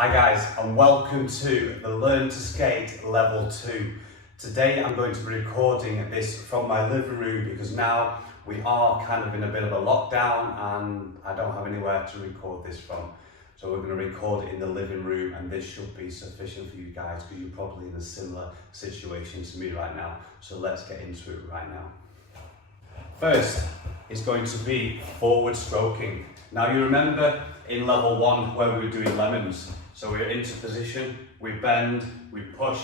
Hi guys, and welcome to the Learn to Skate Level 2. Today I'm going to be recording this from my living room because now we are kind of in a bit of a lockdown and I don't have anywhere to record this from. So we're going to record it in the living room, and this should be sufficient for you guys because you're probably in a similar situation to me right now. So let's get into it right now. First is going to be forward stroking. Now you remember in level 1 where we were doing lemons. So we're into position, we bend, we push,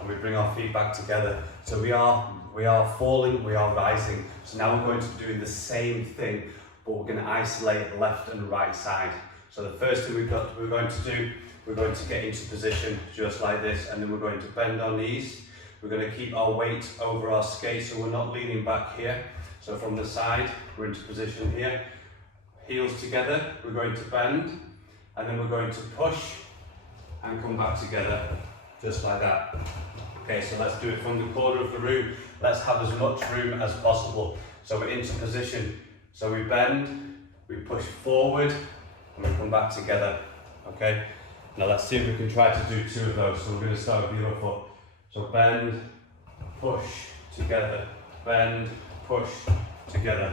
and we bring our feet back together. So we are falling, we are rising. So now we're going to be doing the same thing, but we're going to isolate left and right side. So the first thing we're going to do, we're going to get into position just like this, and then we're going to bend our knees. We're going to keep our weight over our skate so we're not leaning back here. So from the side, we're into position here. Heels together, we're going to bend, and then we're going to push and come back together, just like that. Okay, so let's do it from the corner of the room. Let's have as much room as possible. So we're into position. So we bend, we push forward, and we come back together. Okay, now let's see if we can try to do 2 of those. So we're going to start with the other foot. So bend, push, together, bend, push, together.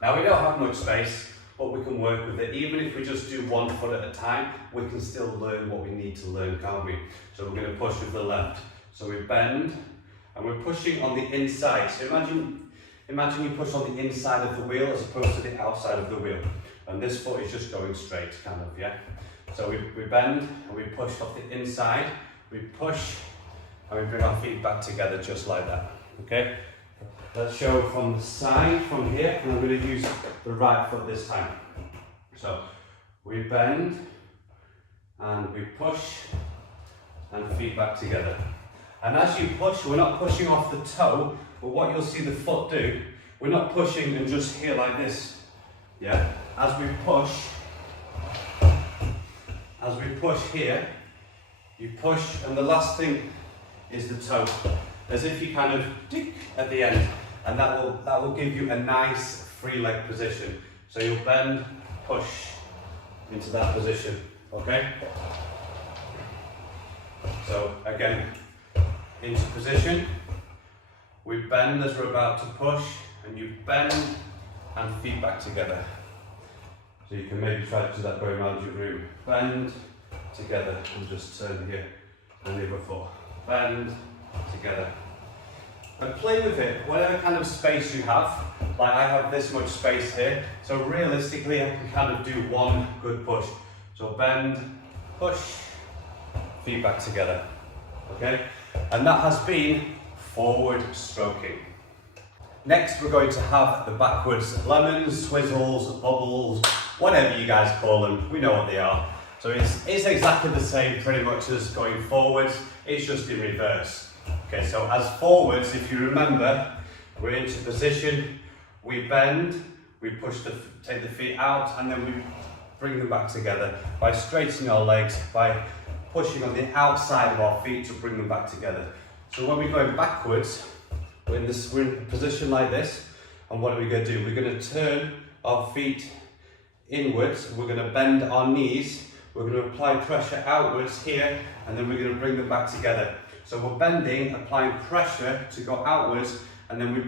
Now we don't have much space, but we can work with it. Even if we just do 1 foot at a time, we can still learn what we need to learn, can't we? So we're going to push with the left. So we bend, and we're pushing on the inside. So imagine you push on the inside of the wheel as opposed to the outside of the wheel. And this foot is just going straight, kind of, yeah? So we bend, and we push off the inside. We push, and we bring our feet back together just like that, okay? Let's show from the side, from here, and I'm going to use the right foot this time. So we bend, and we push, and feet back together. And as you push, we're not pushing off the toe, but what you'll see the foot do, we're not pushing and just here like this. Yeah? As we push here, you push, and the last thing is the toe. As if you kind of tick at the end, and that will give you a nice free leg position. So you'll bend, push into that position, okay? So again, into position, we bend as we're about to push, and you bend and feet back together. So you can maybe try to do that going around your room. Bend together and just turn here, and the other foot. Bend together. And play with it, whatever kind of space you have. Like I have this much space here, so realistically I can kind of do 1 good push. So bend, push, feet back together, okay? And that has been forward stroking. Next we're going to have the backwards lemons, swizzles, bubbles, whatever you guys call them, we know what they are. So it's exactly the same pretty much as going forwards, it's just in reverse. Okay, so as forwards, if you remember, we're into position, we bend, we take the feet out, and then we bring them back together by straightening our legs, by pushing on the outside of our feet to bring them back together. So when we're going backwards, we're in a position like this, and what are we going to do? We're going to turn our feet inwards, we're going to bend our knees, we're going to apply pressure outwards here, and then we're going to bring them back together. So we're bending, applying pressure to go outwards, and then we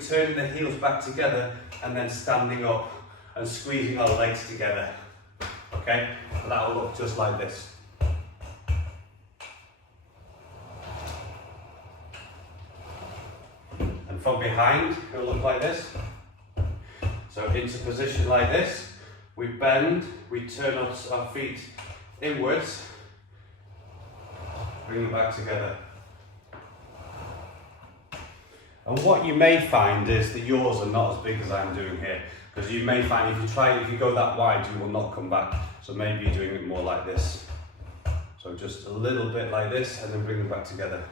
turning the heels back together, and then standing up and squeezing our legs together. Okay? So that will look just like this. And from behind, it will look like this. So into position like this, we bend, we turn our feet inwards, bring them back together. And what you may find is that yours are not as big as I'm doing here, because you may find if you go that wide, you will not come back. So maybe you're doing it more like this. So just a little bit like this, and then bring them back together.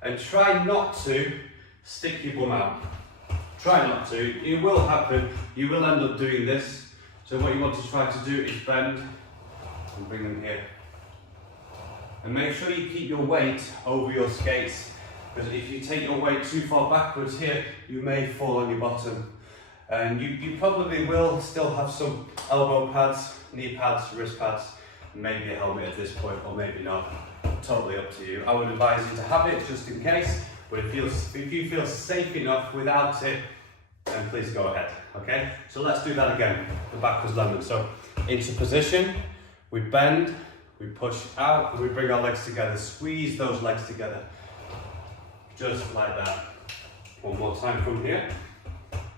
And try not to stick your bum out. Try not to. It will happen. You will end up doing this. So what you want to try to do is bend and bring them here. And make sure you keep your weight over your skates, because if you take your weight too far backwards here, you may fall on your bottom. And you probably will still have some elbow pads, knee pads, wrist pads, maybe a helmet at this point, or maybe not. Totally up to you. I would advise you to have it just in case, but if you feel safe enough without it, then please go ahead, okay? So let's do that again, the backwards lemon. So into position, we bend, we push out, and we bring our legs together. Squeeze those legs together, just like that. One more time from here.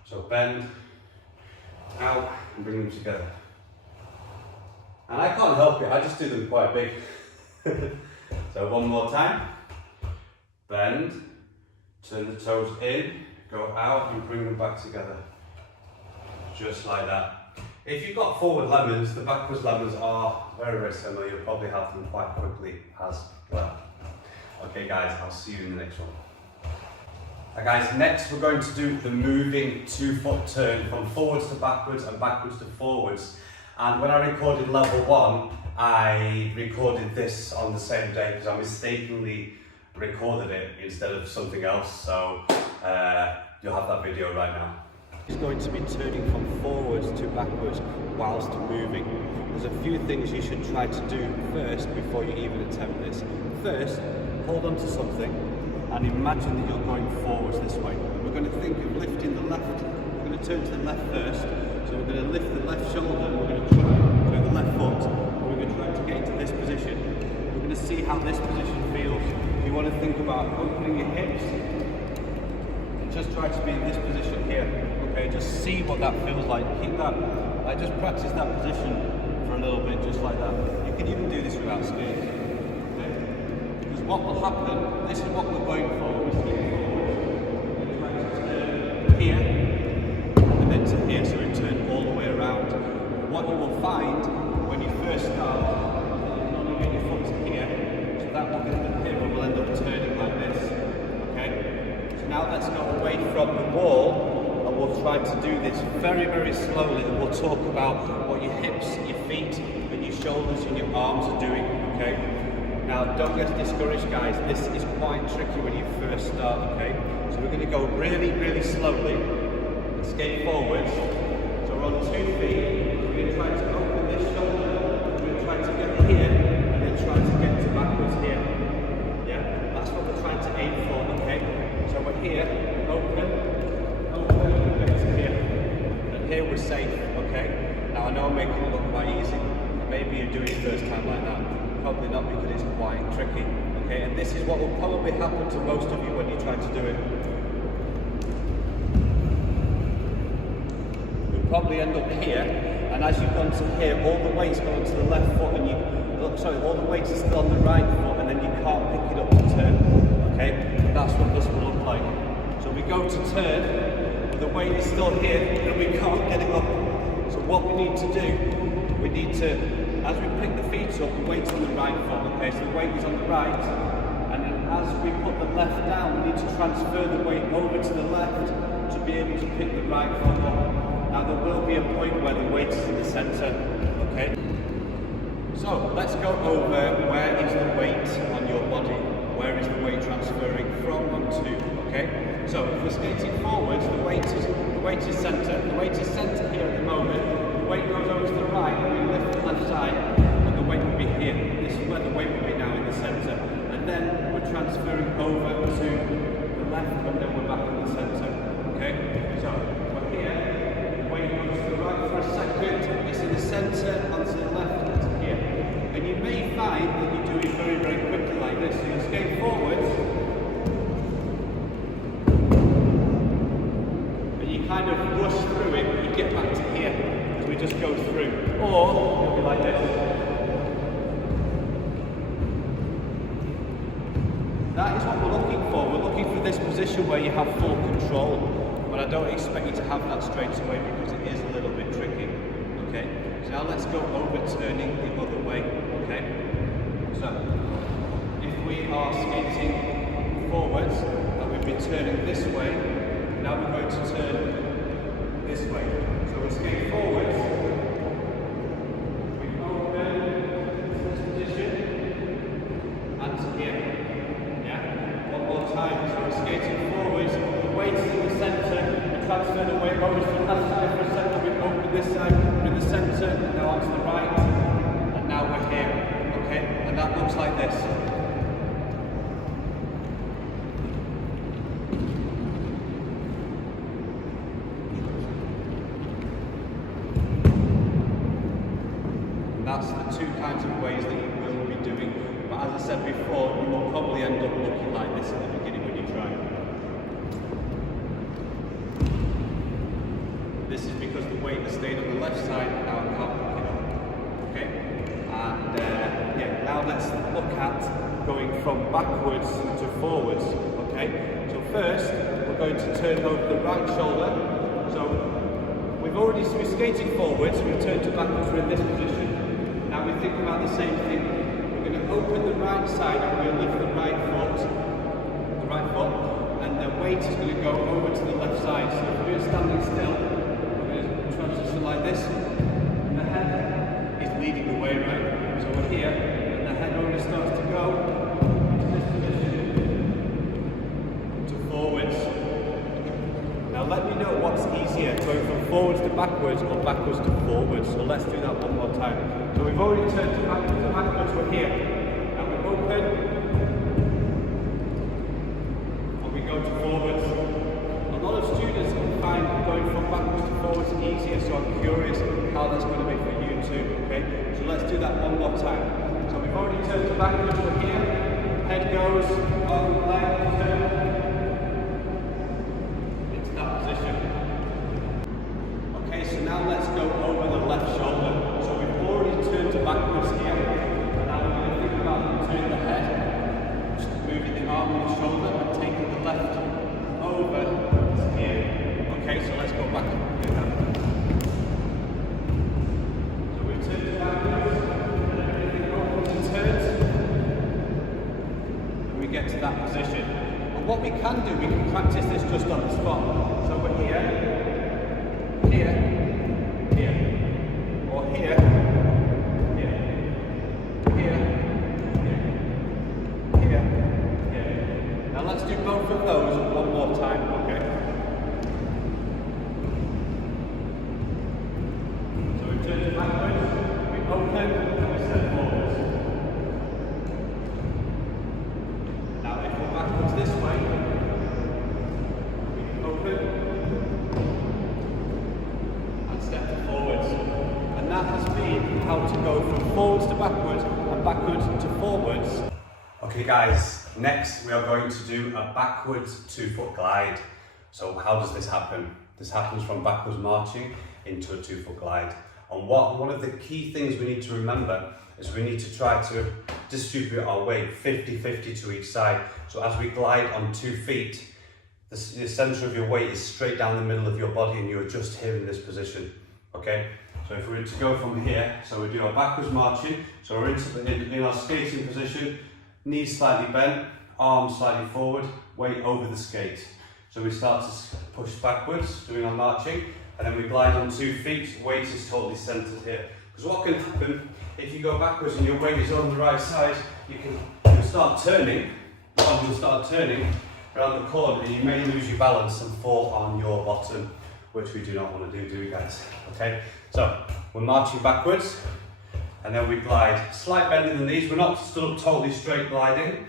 So bend, out, and bring them together. And I can't help it, I just do them quite big. So one more time. Bend, turn the toes in, go out and bring them back together. Just like that. If you've got forward lemons, the backwards lemons are very, very similar. You'll probably have them quite quickly as well. Okay guys, I'll see you in the next one. Guys, next we're going to do the moving 2-foot turn from forwards to backwards and backwards to forwards. And when I recorded level 1, I recorded this on the same day because I mistakenly recorded it instead of something else. So you'll have that video right now. It's going to be turning from forwards to backwards whilst moving. There's a few things you should try to do first before you even attempt this. First, hold on to something and imagine that you're going forwards this way. We're going to think of lifting the left. We're going to turn to the left first. So we're going to lift the left shoulder and we're going to try through the left foot. And we're going to try to get into this position. We're going to see how this position feels. You want to think about opening your hips. Just try to be in this position here. Okay, just see what that feels like. Keep that. I just practice that position for a little bit, just like that. You can even do this without skates. Okay? Because what will happen, this is what we're going for. We're going to try to turn here, and then to here, so we turn all the way around. What you will find when you first start, you only get your foot to here, so that will get the pivot will end up turning like this. Okay? So now let's go away from the wall. We'll try to do this very, very slowly, and we'll talk about what your hips, your feet, and your shoulders and your arms are doing, okay? Now, don't get discouraged, guys. This is quite tricky when you first start, okay? So we're going to go really, really slowly, skate forwards. So we're on 2 feet. We're going to try to open this shoulder. We're going to try to get here, and then try to get to backwards here. Yeah, that's what we're trying to aim for, okay? So we're here, open. Here we're safe, okay? Now I know I'm making it look quite easy. Maybe you're doing it first time like that. Probably not, because it's quite tricky, okay? And this is what will probably happen to most of you when you try to do it. You'll probably end up here, and as you've gone to here, all the weight's gone to the left foot, and all the weight is still on the right foot, and then you can't pick it up to turn, okay? That's what this will look like. So we go to turn, the weight is still here and we can't get it up. So what we need to do, we need to, as we pick the feet up, the weight's on the right foot, okay? So the weight is on the right, and then as we put the left down, we need to transfer the weight over to the left to be able to pick the right foot up. Now there will be a point where the weight is in the centre, okay? So let's go over where is the weight on your body, where is the weight transferring from and to, okay? So if we're skating forwards, the weight is centre. The weight is centre here at the moment. The weight goes over to the right, and we lift the left side, and the weight will be here. This is where the weight will be now, in the centre. And then we're transferring over to the left, and then we're back in the centre. Okay? So we're here, the weight goes to the right for a second, it's in the centre, onto the left, and to here. And you may find that you do it very, very quickly like this. So you skate forwards, kind of rush through it, but you get back to here as we just go through. Or it'll be like this. That is what we're looking for. We're looking for this position where you have full control. But I don't expect you to have that straight away because it is a little bit tricky. Okay? So now let's go over turning the other way. Okay? So if we are skating forwards and we've been turning this way, now we're going to turn this way. So we skate forwards, we open to this position, and to here. Yeah? One more time. So we're skating forwards, the weight's in the centre, and transfer the weight over to the left that looks like this. That's the two kinds of ways that you will be doing. But as I said before, you will probably end up looking like this at the beginning when you try. This is because the weight has stayed on the left side, now I can't pick it up. Okay? And yeah, now let's look at going from backwards to forwards. Okay? So first, we're going to turn over the right shoulder. So we're skating forwards, we turn to backwards, we're in this position. Now we think about the same thing. We're going to open the right side and we're going to lift the right foot, and the weight is going to go over to the left side. So if we're standing still, we're going to transition like this, and the head is leading the way, right? So we're here, and the head only starts to go to this position, to forwards. Now let me know what's easier, going from forwards to backwards or backwards to forwards. So let's do that one more time. So we've already turned to backwards, we're here. Now we open, and we go to forwards. A lot of students find going from backwards to forwards easier, so I'm curious how that's going to be for you too, okay? So let's do that one more time. So we've already turned to backwards, we're here. Head goes, on leg, turn. So now let's go over the left shoulder. So we've already turned to backwards here. And now we're going to think about turning the head, just moving the arm and the shoulder and taking the left over to here. Okay, so let's go back. So we've turned to backwards and everything opens and turns. And we get to that position. And what we can do, we can practice this just on the spot. So we're here. Let's do both of those one more time, okay? So we turn it backwards, we open, and we step forwards. Now if we're backwards this way, we open and step forwards. And that has been how to go from forwards to backwards and backwards to forwards. Okay guys, next we are going to do a backwards 2-foot glide. So how does this happen? This happens from backwards marching into a 2-foot glide. And one of the key things we need to remember is we need to try to distribute our weight 50-50 to each side. So as we glide on 2 feet, the center of your weight is straight down the middle of your body and you're just here in this position, okay? So if we were to go from here, so we do our backwards marching, so we're in our skating position, knees slightly bent, arms slightly forward, weight over the skate. So we start to push backwards, doing our marching, and then we glide on 2 feet, weight is totally centered here. Because what can happen, if you go backwards and your weight is on the right side, you'll start turning around the corner and you may lose your balance and fall on your bottom, which we do not want to do we guys? Okay, so we're marching backwards, and then we glide, slight bend in the knees. We're not stood up totally straight gliding.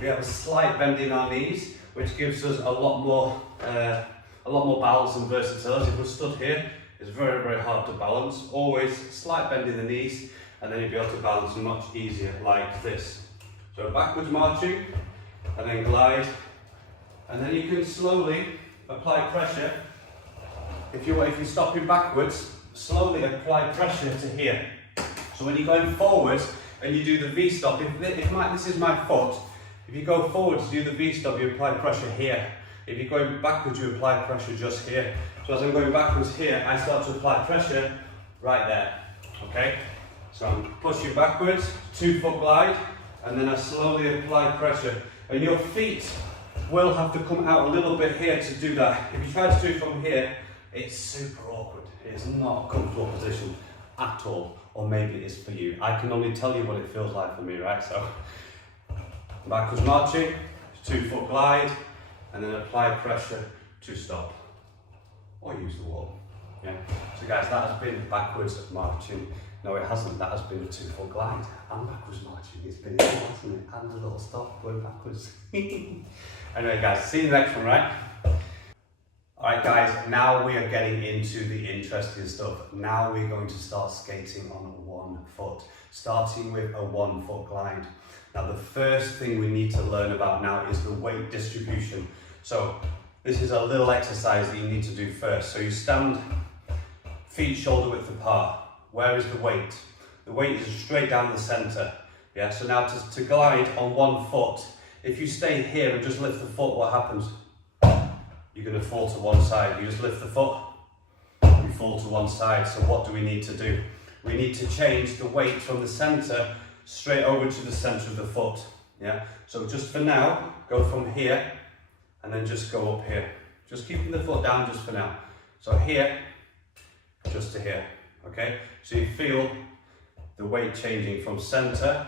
We have a slight bend in our knees, which gives us a lot more balance and versatility. If we're stood here, it's very, very hard to balance. Always slight bend in the knees, and then you'll be able to balance much easier like this. So backwards marching, and then glide, and then you can slowly apply pressure. If you're stopping backwards, slowly apply pressure to here. So when you're going forwards and you do the V-stop, this is my foot, if you go forwards to do the V-stop, you apply pressure here. If you're going backwards, you apply pressure just here. So as I'm going backwards here, I start to apply pressure right there, okay? So I'm pushing backwards, 2-foot glide, and then I slowly apply pressure. And your feet will have to come out a little bit here to do that. If you try to do it from here, it's super awkward. It's not a comfortable position at all. Or maybe it is for you. I can only tell you what it feels like for me, right? So, backwards marching, 2-foot glide, and then apply pressure to stop. Or use the wall. Yeah. So guys, that has been backwards marching. No, it hasn't. That has been a 2-foot glide and backwards marching. It's been easy, hasn't it? And a little stop going backwards. Anyway, guys, see you in the next one, right? Alright guys, now we are getting into the interesting stuff. Now we're going to start skating on 1 foot, starting with a 1 foot glide. Now the first thing we need to learn about now is the weight distribution. So this is a little exercise that you need to do first. So you stand feet shoulder width apart. Where is the weight? The weight is straight down the center. Yeah, so now to glide on 1 foot, if you stay here and just lift the foot, what happens? You're going to fall to one side. You just lift the foot, you fall to one side. So what do we need to do? We need to change the weight from the center straight over to the center of the foot. Yeah. So just for now, go from here and then just go up here. Just keeping the foot down just for now. So here, just to here. Okay. So you feel the weight changing from center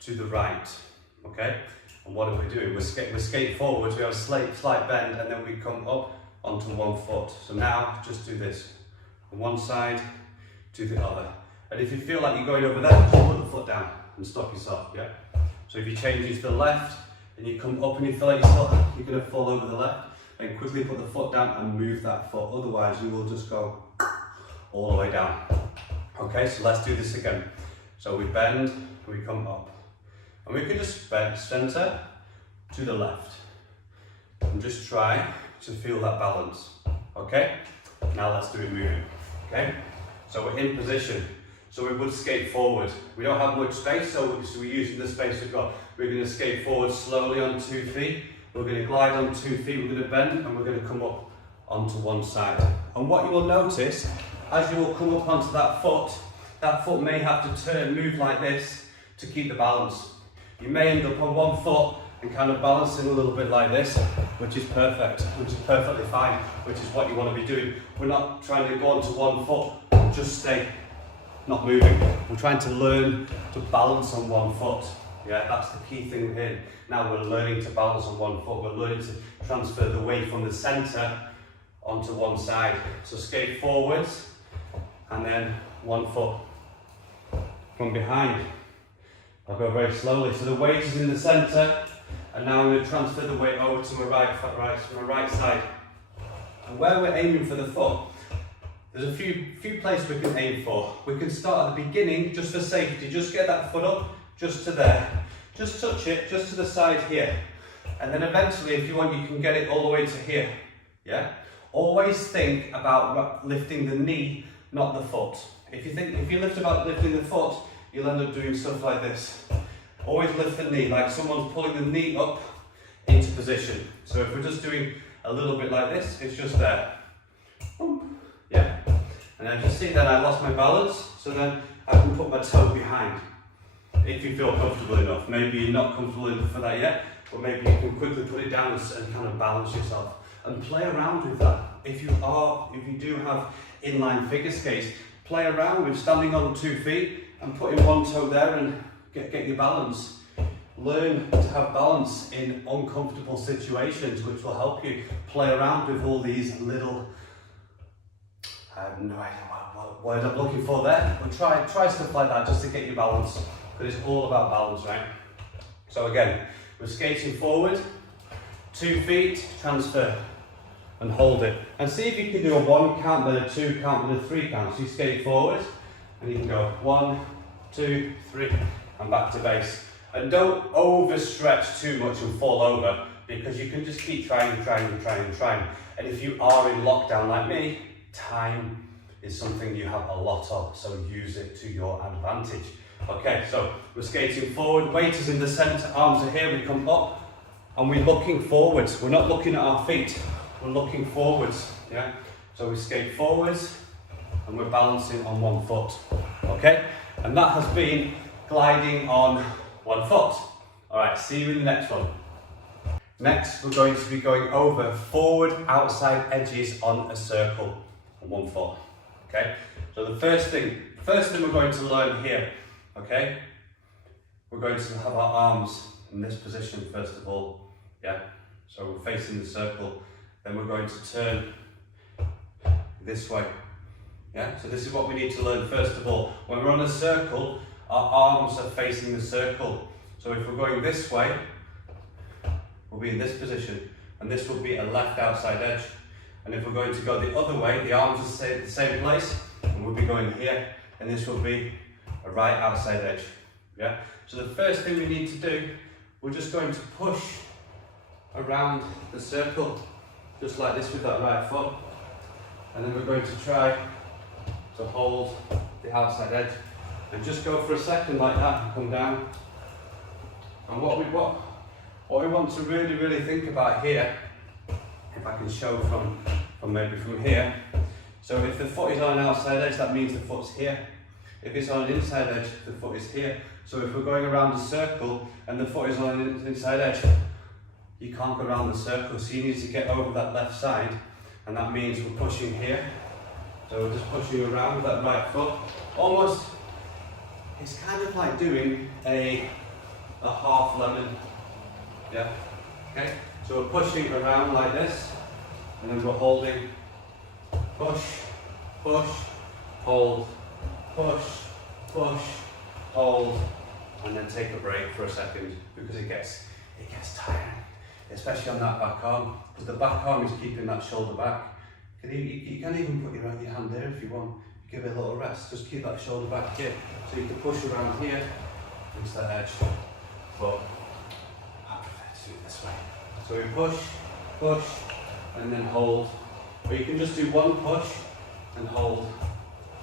to the right. Okay. And what are we doing? We skate forwards, we have a slight bend, and then we come up onto 1 foot. So now, just do this. From one side to the other. And if you feel like you're going over there, just put the foot down and stop yourself, yeah? So if you change to the left, and you come up and you feel like you're going to fall over the left, then quickly put the foot down and move that foot. Otherwise, you will just go all the way down. Okay, so let's do this again. So we bend, we come up. And we can just bend center to the left and just try to feel that balance. Okay, now let's do it moving. Okay, so we're in position. So we would skate forward. We don't have much space, so we're using the space we've got. We're going to skate forward slowly on 2 feet. We're going to glide on 2 feet. We're going to bend and we're going to come up onto one side. And what you will notice as you will come up onto that foot may have to turn, move like this to keep the balance. You may end up on 1 foot and kind of balancing a little bit like this, which is perfect, which is perfectly fine, which is what you want to be doing. We're not trying to go onto 1 foot and just stay, not moving. We're trying to learn to balance on 1 foot. Yeah, that's the key thing here. Now we're learning to balance on 1 foot. We're learning to transfer the weight from the center onto one side. So skate forwards and then 1 foot from behind. I'll go very slowly. So the weight is in the center, and now I'm going to transfer the weight over to my right side. And where we're aiming for the foot, there's a few places we can aim for. We can start at the beginning, just for safety. Just get that foot up, just to there. Just touch it, just to the side here. And then eventually, if you want, you can get it all the way to here. Yeah. Always think about lifting the knee, not the foot. If you lift about lifting the foot, you'll end up doing stuff like this. Always lift the knee, like someone's pulling the knee up into position. So if we're just doing a little bit like this, it's just there. Yeah. And then just see that I lost my balance, so then I can put my toe behind. If you feel comfortable enough. Maybe you're not comfortable enough for that yet, but maybe you can quickly put it down and kind of balance yourself. And play around with that. If you do have inline figure skates, play around with standing on 2 feet and putting 1 toe there and get your balance. Learn to have balance in uncomfortable situations, which will help you play around with all these little, I have no idea what word I'm looking for there, but try stuff like that just to get your balance, because it's all about balance, right? So again, we're skating forward, 2 feet, transfer, and hold it. And see if you can do a 1 count, then a 2 count, then a 3 count. So you skate forward, and you can go 1, 2, 3, and back to base. And don't overstretch too much and fall over, because you can just keep trying. And if you are in lockdown like me, time is something you have a lot of, so use it to your advantage. Okay, so we're skating forward, weight is in the center, arms are here, we come up, and we're looking forwards. We're not looking at our feet, we're looking forwards, yeah? So we skate forwards, and we're balancing on 1 foot, okay? And that has been gliding on 1 foot. All right, see you in the next one. Next, we're going to be going over forward outside edges on a circle on 1 foot, okay? So the first thing we're going to learn here, okay? We're going to have our arms in this position first of all, yeah? So we're facing the circle, then we're going to turn this way Yeah, so this is what we need to learn first of all. When we're on a circle, our arms are facing the circle. So if we're going this way, we'll be in this position, and this will be a left outside edge. And if we're going to go the other way, the arms will stay at the same place, and we'll be going here, and this will be a right outside edge. Yeah. So the first thing we need to do, we're just going to push around the circle, just like this with that right foot, and then we're going to try to hold the outside edge, and just go for a second like that and come down. And what we want to really think about here, if I can show from maybe from here. So if the foot is on an outside edge, that means the foot's here. If it's on an inside edge, the foot is here. So if we're going around a circle and the foot is on an inside edge, you can't go around the circle, so you need to get over that left side, and that means we're pushing here. So we're just pushing around that right foot. Almost, it's kind of like doing a half lemon. Yeah, okay? So we're pushing around like this, and then we're holding, push, push, hold, push, push, hold, and then take a break for a second, because it gets tiring, especially on that back arm, because the back arm is keeping that shoulder back. You can even put your hand there if you want. Give it a little rest, just keep that shoulder back here, so you can push around here into that edge. But I prefer to do it this way. So we push, push, and then hold. Or you can just do one push and hold,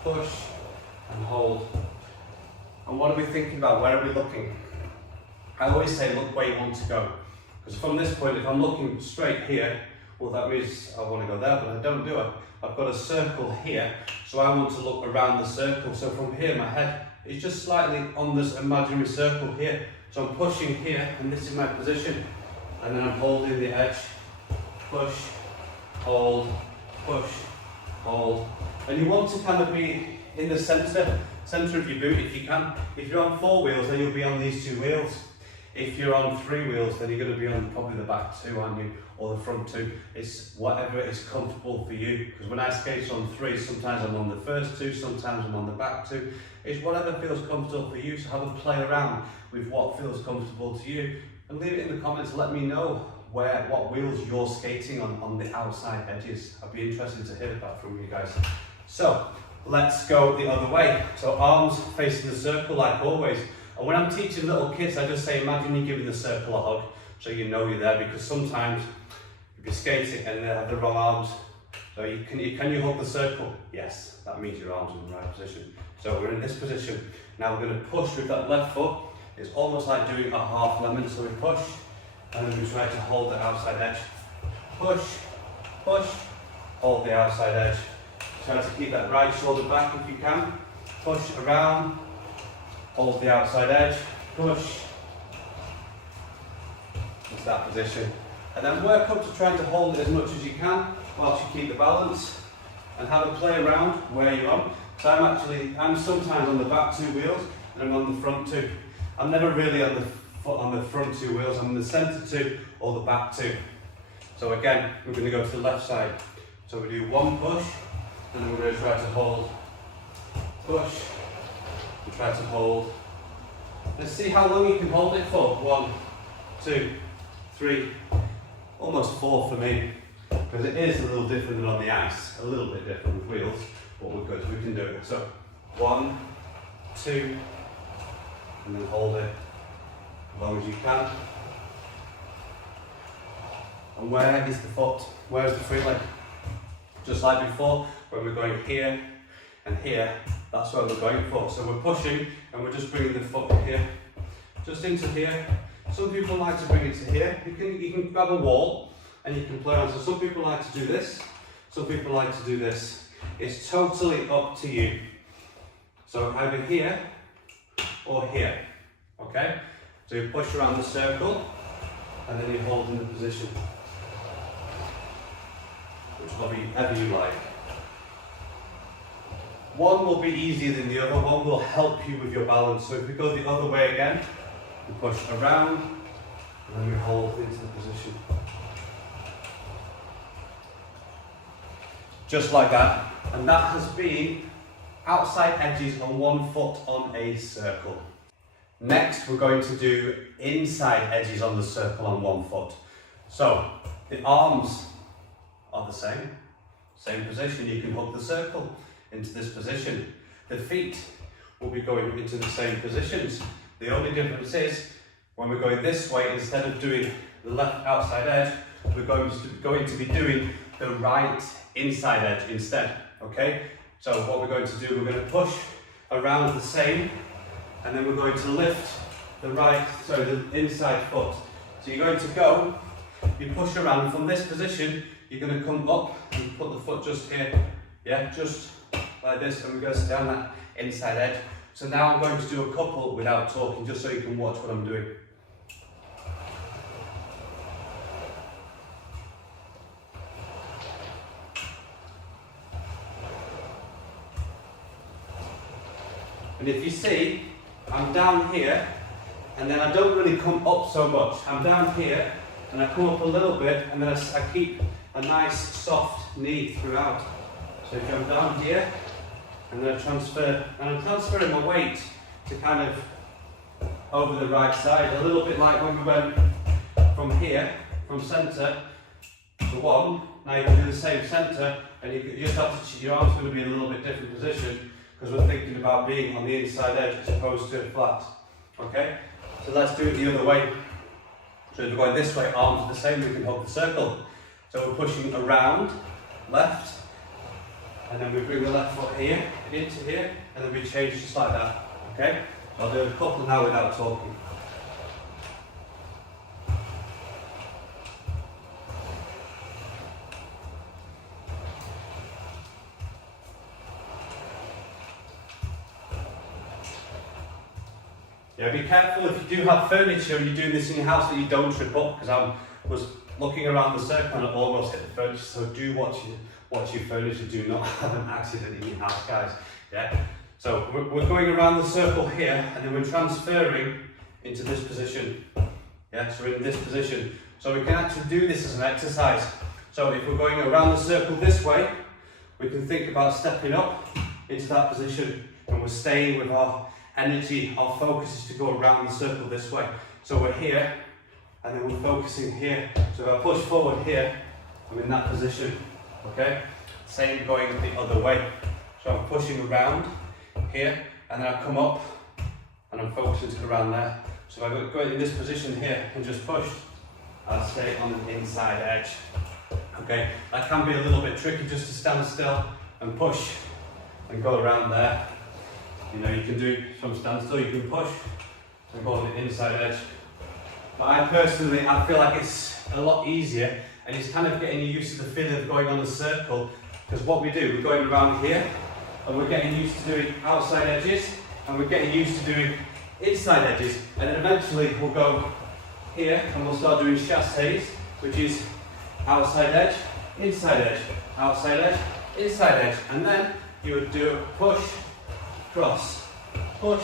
push and hold. And what are we thinking about? Where are we looking? I always say look where you want to go. Because from this point, if I'm looking straight here, well, that means I want to go there, but I don't do it. I've got a circle here, so I want to look around the circle. So from here, my head is just slightly on this imaginary circle here. So I'm pushing here, and this is my position. And then I'm holding the edge, push, hold, push, hold. And you want to kind of be in the center of your boot if you can. If you're on 4 wheels, then you'll be on these 2 wheels. If you're on 3 wheels, then you're going to be on probably the back 2, aren't you? Or the front 2. It's whatever is comfortable for you. Because when I skate on 3, sometimes I'm on the first 2, sometimes I'm on the back 2. It's whatever feels comfortable for you. So have a play around with what feels comfortable to you. And leave it in the comments. Let me know what wheels you're skating on the outside edges. I'd be interested to hear that from you guys. So let's go the other way. So arms facing the circle like always. And when I'm teaching little kids, I just say, imagine you're giving the circle a hug, so you know you're there, because sometimes if you're skating and they have the wrong arms, so can you hug the circle? Yes, that means your arms are in the right position. So we're in this position. Now we're going to push with that left foot. It's almost like doing a half lemon, so we push, and then we try to hold the outside edge. Push, push, hold the outside edge. Try to keep that right shoulder back if you can. Push around. Hold the outside edge, push, into that position. And then work up to trying to hold it as much as you can whilst you keep the balance, and have a play around where you're on. So I'm sometimes on the back 2 wheels and I'm on the front 2. I'm never really on the front 2 wheels, I'm on the centre 2 or the back 2. So again, we're going to go to the left side. So we do 1 push, and then we're going to try to hold, push, and try to hold. Let's see how long you can hold it for. 1, 2, 3, almost 4 for me, because it is a little different than on the ice, a little bit different with wheels, but we're good, we can do it. So 1, 2, and then hold it as long as you can. And where is the foot? Where is the free leg? Just like before, when we're going here and here, that's what we're going for. So we're pushing and we're just bringing the foot here, just into here. Some people like to bring it to here. You can grab a wall and you can play around. So some people like to do this, some people like to do this. It's totally up to you. So either here or here, okay? So you push around the circle and then you hold in the position, whichever you like. One will be easier than the other, one will help you with your balance. So if we go the other way again, we push around and then we hold into the position. just like that. And that has been outside edges on 1 foot on a circle. Next, we're going to do inside edges on the circle on 1 foot. So the arms are the same position. You can hook the circle into this position. The feet will be going into the same positions. The only difference is when we're going this way, instead of doing the left outside edge, we're going to be doing the right inside edge instead. Okay? So what we're going to do, we're going to push around the same, and then we're going to lift the inside foot. So you're going to go, you push around from this position, you're going to come up and put the foot just here, yeah, just like this, and we're going to stay on that inside edge. So now I'm going to do a couple without talking, just so you can watch what I'm doing. And if you see, I'm down here, and then I don't really come up so much. I'm down here, and I come up a little bit, and then I keep a nice soft knee throughout. So if I'm down here, and then I'm transferring my weight to kind of over the right side, a little bit like when we went from here, from centre to 1. Now you can do the same centre, and you just have to, your arm's going to be in a little bit different position, because we're thinking about being on the inside edge as opposed to flat. Okay? So let's do it the other way. So if we're going this way, arms are the same, we can hold the circle. So we're pushing around, left, and then we bring the left foot here, into here, and then we change just like that. Okay? So I'll do a couple now without talking. Yeah, be careful if you do have furniture and you're doing this in your house that you don't trip up, because I was looking around the circle and I almost hit the furniture, so do watch your furniture, do not have an accident in your house, guys. Yeah. So we're going around the circle here, and then we're transferring into this position. Yeah, so we're in this position. So we can actually do this as an exercise. So if we're going around the circle this way, we can think about stepping up into that position, and we're staying with our energy, our focus is to go around the circle this way. So we're here, and then we're focusing here. So if I push forward here, I'm in that position, okay? Same going the other way. So I'm pushing around here, and then I come up, and I'm focusing around there. So if I go in this position here and just push, I'll stay on the inside edge. Okay, that can be a little bit tricky just to stand still and push and go around there. You know, you can do it from standstill, you can push and go on the inside edge. But I feel like it's a lot easier, and it's kind of getting used to the feeling of going on a circle, because what we do, we're going around here, and we're getting used to doing outside edges, and we're getting used to doing inside edges, and then eventually we'll go here, and we'll start doing chasses, which is outside edge, inside edge, outside edge, inside edge, and then you would do push, cross, push,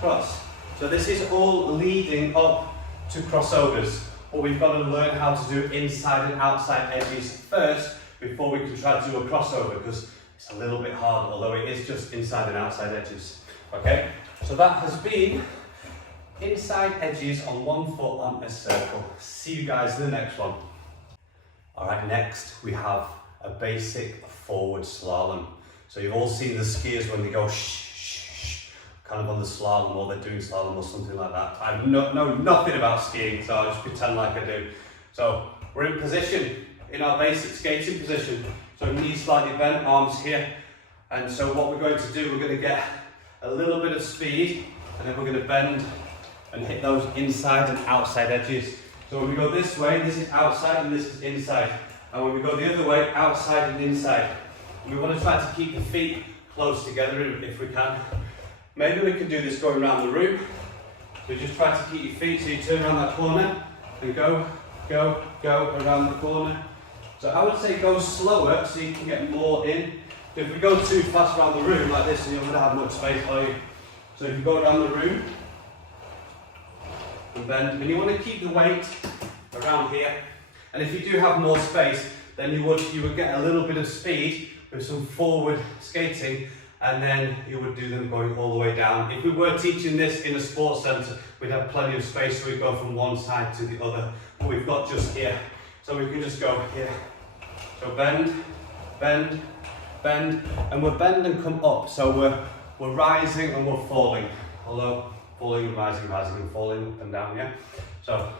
cross. So this is all leading up to crossovers, but we've got to learn how to do inside and outside edges first before we can try to do a crossover, because it's a little bit hard, although it is just inside and outside edges. Okay, so that has been inside edges on 1 foot on a circle. See you guys in the next one. Alright, next we have a basic forward slalom. So you've all seen the skiers when they go kind of on the slalom, or they're doing slalom or something like that. I know nothing about skiing, so I'll just pretend like I do. So we're in position, in our basic skating position. So knees slightly bent, arms here. And so what we're going to do, we're going to get a little bit of speed, and then we're going to bend and hit those inside and outside edges. So when we go this way, this is outside and this is inside. And when we go the other way, outside and inside. We want to try to keep the feet close together if we can. Maybe we can do this going around the room. So just try to keep your feet, so you turn around that corner and go around the corner. So I would say go slower so you can get more in. If we go too fast around the room like this, you're not going to have much space for you. So if you go around the room and bend, and you want to keep the weight around here. And if you do have more space, then you would get a little bit of speed with some forward skating, and then you would do them going all the way down. If we were teaching this in a sports centre, we'd have plenty of space, so we'd go from one side to the other, but we've got just here. So we can just go here. So bend, bend, bend, and we're bend and come up. So we're rising and we're falling. Although falling and rising, rising and falling, up and down, yeah? So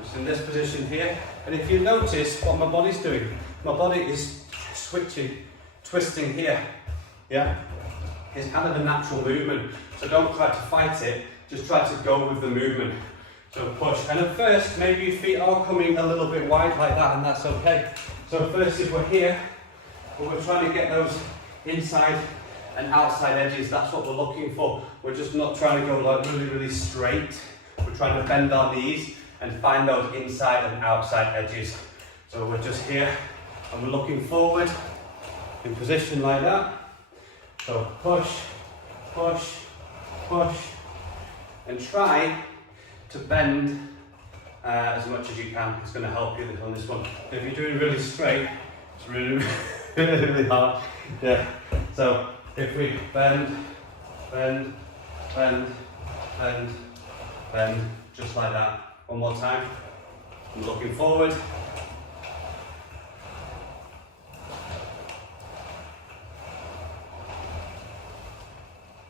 just in this position here. And if you notice what my body's doing, my body is switching, twisting here, yeah? It's kind of a natural movement. So don't try to fight it, just try to go with the movement. So push, and at first maybe your feet are coming a little bit wide like that, and that's okay. So first if we're here, but we're trying to get those inside and outside edges, that's what we're looking for. We're just not trying to go like really, really straight. We're trying to bend our knees and find those inside and outside edges. So we're just here, and we're looking forward in position like that. So push, push, push, and try to bend as much as you can. It's going to help you on this one. If you're doing really straight, it's really, really hard. Yeah. So if we bend, bend, bend, bend, bend, just like that. One more time. I'm looking forward.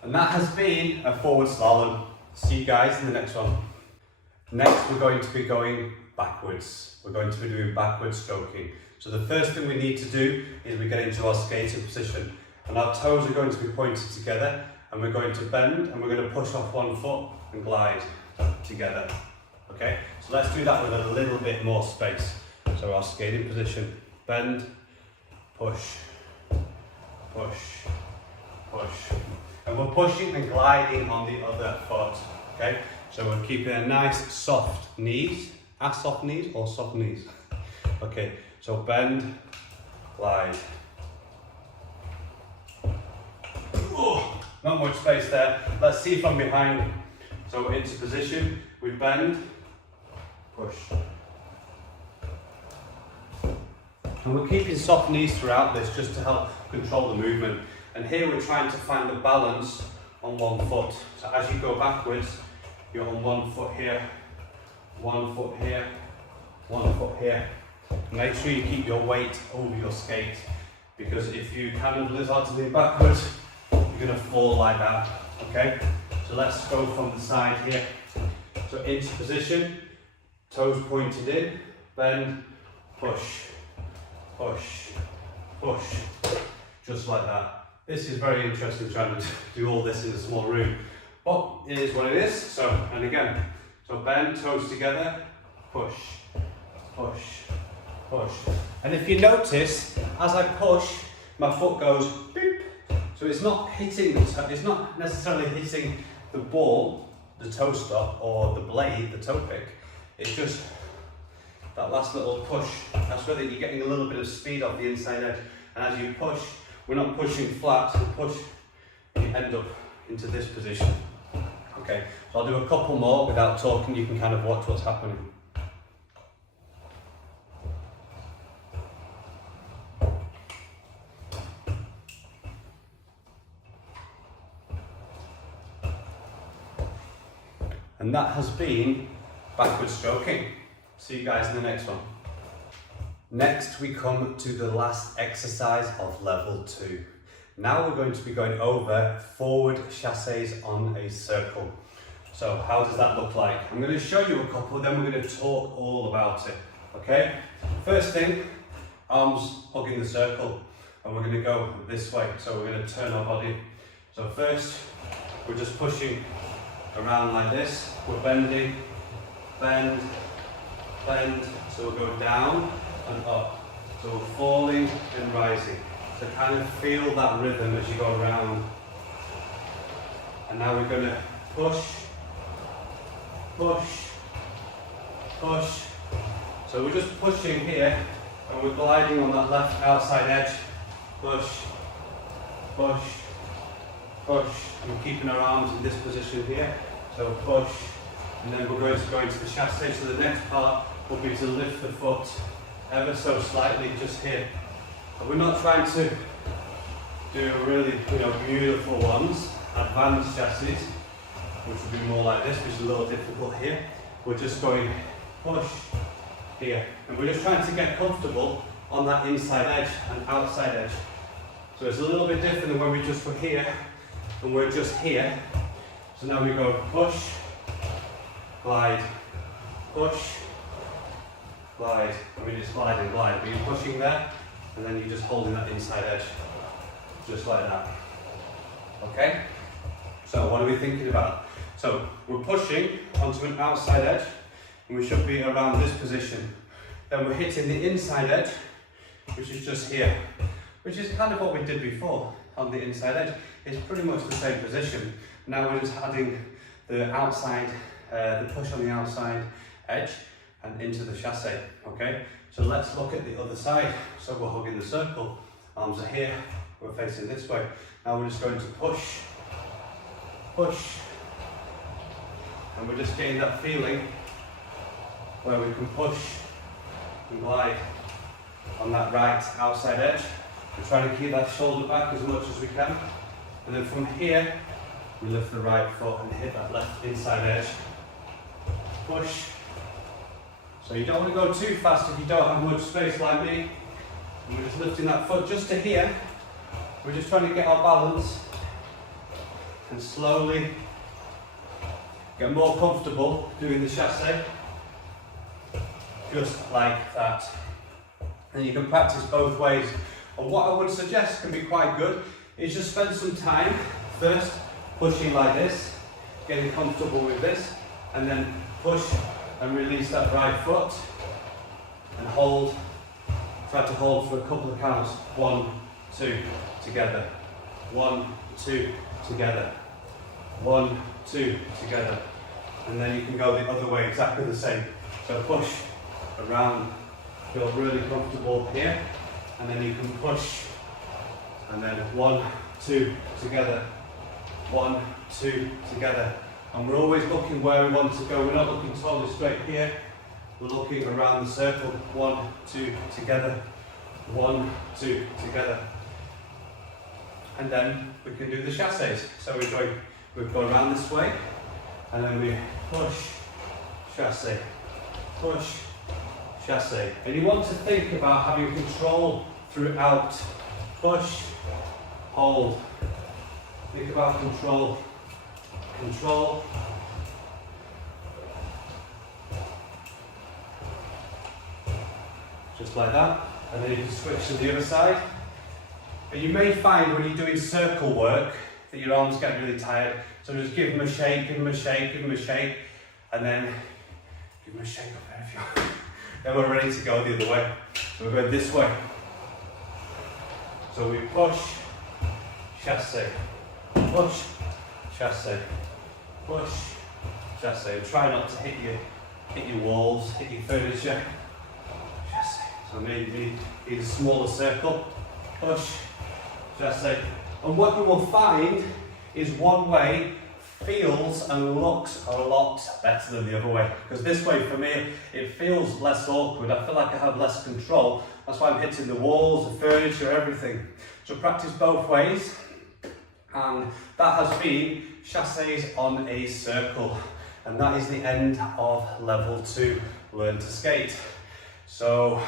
And that has been a forward slalom. See you guys in the next one. Next, we're going to be going backwards. We're going to be doing backward stroking. So the first thing we need to do is we get into our skating position, and our toes are going to be pointed together, and we're going to bend, and we're going to push off one foot and glide together. Okay, so let's do that with a little bit more space. So our skating position, bend, push, push, push. And we're pushing and gliding on the other foot. Okay, so we're keeping a nice soft knees. Soft knees or soft knees? Okay, so bend, glide. Oh, not much space there. Let's see from behind. So we're into position, we bend, push. And we're keeping soft knees throughout this just to help control the movement. And here we're trying to find the balance on one foot. So as you go backwards, you're on one foot here, one foot here, one foot here. Make sure you keep your weight over your skate, because if you kind of start to lean backwards, you're going to fall like that. Okay? So let's go from the side here. So into position, toes pointed in, bend, push, push, push, just like that. This is very interesting trying to do all this in a small room, but it is what it is. So, and again, so bend, toes together, push, push, push. And if you notice, as I push, my foot goes beep. So it's not hitting, it's not necessarily hitting the ball, the toe stop, or the blade, the toe pick. It's just that last little push. That's where you're getting a little bit of speed off the inside edge. And as you push, we're not pushing flat, we push, and you end up into this position. Okay, so I'll do a couple more without talking, you can kind of watch what's happening. And that has been backward stroking. See you guys in the next one. Next, we come to the last exercise of level 2. Now we're going to be going over forward chasses on a circle. So how does that look like? I'm going to show you a couple, then we're going to talk all about it. Okay? First thing, arms hugging the circle, and we're going to go this way. So we're going to turn our body. So first, we're just pushing around like this. We're bending, bend, bend. So we'll go down and up. So we're falling and rising. So kind of feel that rhythm as you go around. And now we're going to push, push, push. So we're just pushing here and we're gliding on that left outside edge. Push, push, push. And keeping our arms in this position here. So push. And then we're going to go into the chasse. So the next part will be to lift the foot ever so slightly just here. But we're not trying to do really, beautiful ones, advanced chassis, which would be more like this, which is a little difficult here. We're just going push here, and we're just trying to get comfortable on that inside edge and outside edge. So it's a little bit different than when we just were here and we're just here. So now we go push, glide, push, glide. I mean, it's glide and glide, but you're pushing there and then you're just holding that inside edge, just like that. Okay? So what are we thinking about? So we're pushing onto an outside edge and we should be around this position. Then we're hitting the inside edge, which is just here, which is kind of what we did before on the inside edge. It's pretty much the same position. Now we're just adding the outside, the push on the outside edge and into the chassis, okay? So let's look at the other side. So we're hugging the circle, arms are here, we're facing this way. Now we're just going to push, push, and we're just getting that feeling where we can push and glide on that right outside edge. We're trying to keep that shoulder back as much as we can. And then from here, we lift the right foot and hit that left inside edge. Push. So you don't want to go too fast if you don't have much space like me. And we're just lifting that foot just to here. We're just trying to get our balance and slowly get more comfortable doing the chassis. Just like that. And you can practice both ways. And what I would suggest can be quite good is just spend some time first pushing like this, getting comfortable with this, and then push and release that right foot and hold. Try to hold for a couple of counts. 1, 2, together. 1, 2, together. 1, 2, together. And then you can go the other way, exactly the same. So push around, feel really comfortable here, and then you can push, and then 1, 2, together. 1, 2, together. And we're always looking where we want to go. We're not looking totally straight here. We're looking around the circle. 1, 2, together. 1, 2, together. And then we can do the chassis. So we go around this way, and then we push, chassis, push, chassis. And you want to think about having control throughout. Push, hold. Think about control, control. Just like that. And then you can switch to the other side. And you may find when you're doing circle work that your arms get really tired. So just give them a shake, give them a shake, give them a shake, and then give them a shake up there if you want. Then we're ready to go the other way. So we're going this way. So we push, chassis, push, chassis, push, chassis. And try not to hit your walls, hit your furniture. Chassis. So maybe need a smaller circle. Push, chassis. And what you will find is one way feels and looks a lot better than the other way. Because this way for me, it feels less awkward. I feel like I have less control. That's why I'm hitting the walls, the furniture, everything. So practice both ways. And that has been chassis on a circle. And that is the end of level 2, learn to skate. So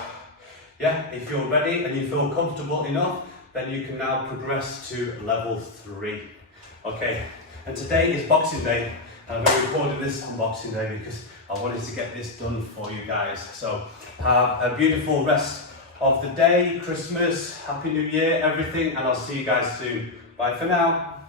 yeah, if you're ready and you feel comfortable enough, then you can now progress to level 3. Okay, and today is Boxing Day, and I'm recording this on Boxing Day because I wanted to get this done for you guys. So have a beautiful rest of the day, Christmas, Happy New Year, everything, and I'll see you guys soon. Bye for now.